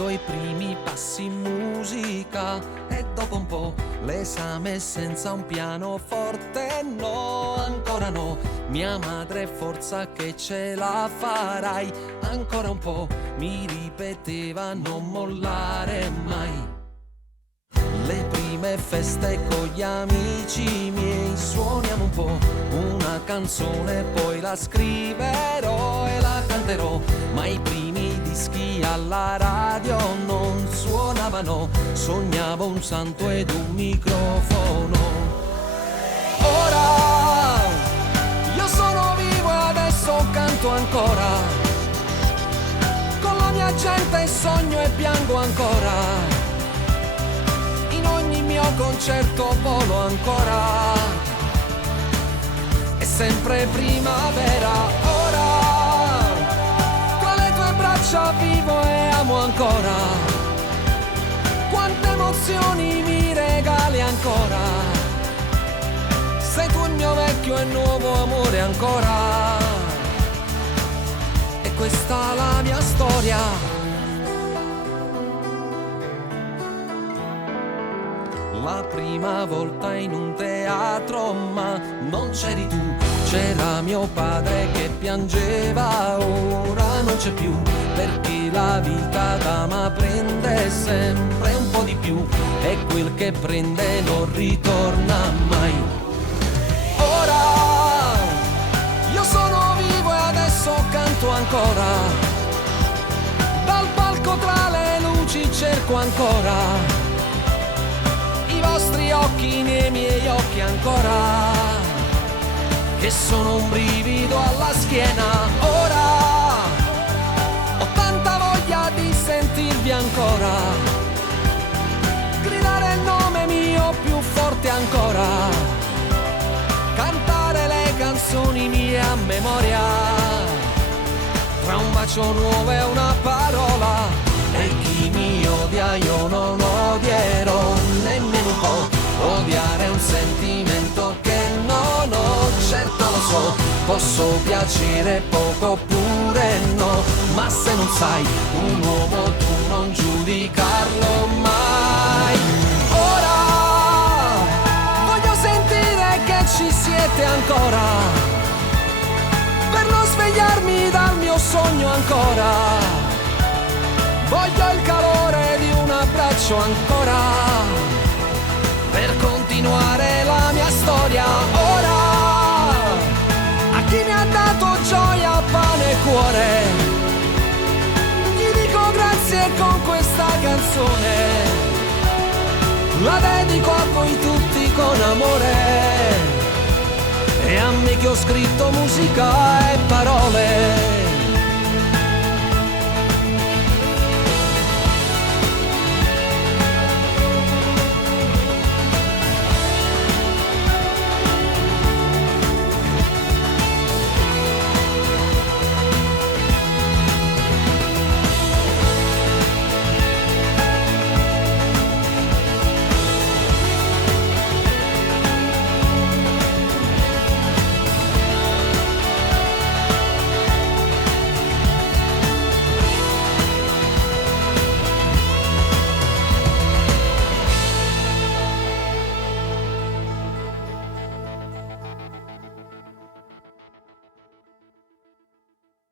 ricordo i primi passi in musica e dopo un po' l'esame senza un pianoforte, no, ancora no. Mia madre forza che ce la farai, ancora un po' mi ripeteva non mollare mai. Le prime feste con gli amici miei, suoniamo un po' una canzone, poi la scriverò e la canterò, ma i primi dischi alla radio non suonavano, sognavo un santo ed un microfono. Ora io sono vivo e adesso canto ancora, con la mia gente sogno e piango ancora, in ogni mio concerto volo ancora, è sempre primavera. Ora tra le tue braccia vivo e amo ancora, quante emozioni mi regali ancora, sei tu il mio vecchio e nuovo amore ancora, e questa la mia storia. La prima volta in un teatro, ma non c'eri tu, c'era mio padre che piangeva, ora non c'è più, perché la vita d'ama prende sempre un po' di più, e quel che prende non ritorna mai. Ora io sono vivo e adesso canto ancora, dal palco tra le luci cerco ancora i vostri occhi nei miei occhi ancora, che sono un brivido alla schiena. Ora ho tanta voglia di sentirvi ancora, gridare il nome mio più forte ancora, cantare le canzoni mie a memoria, tra un bacio nuovo e una parola. E chi mi odia io non odierò nemmeno un po', odiare un sentimento che non ho, certo lo so, posso piacere poco oppure no, ma se non sai un uomo tu non giudicarlo mai. Ora voglio sentire che ci siete ancora, per non svegliarmi dal mio sogno ancora, voglio il calore di un abbraccio ancora, per continuare la mia storia. Ora a chi mi ha dato gioia, pane e cuore, gli dico grazie con questa canzone, la dedico a voi tutti con amore, e a me che ho scritto musica e parole.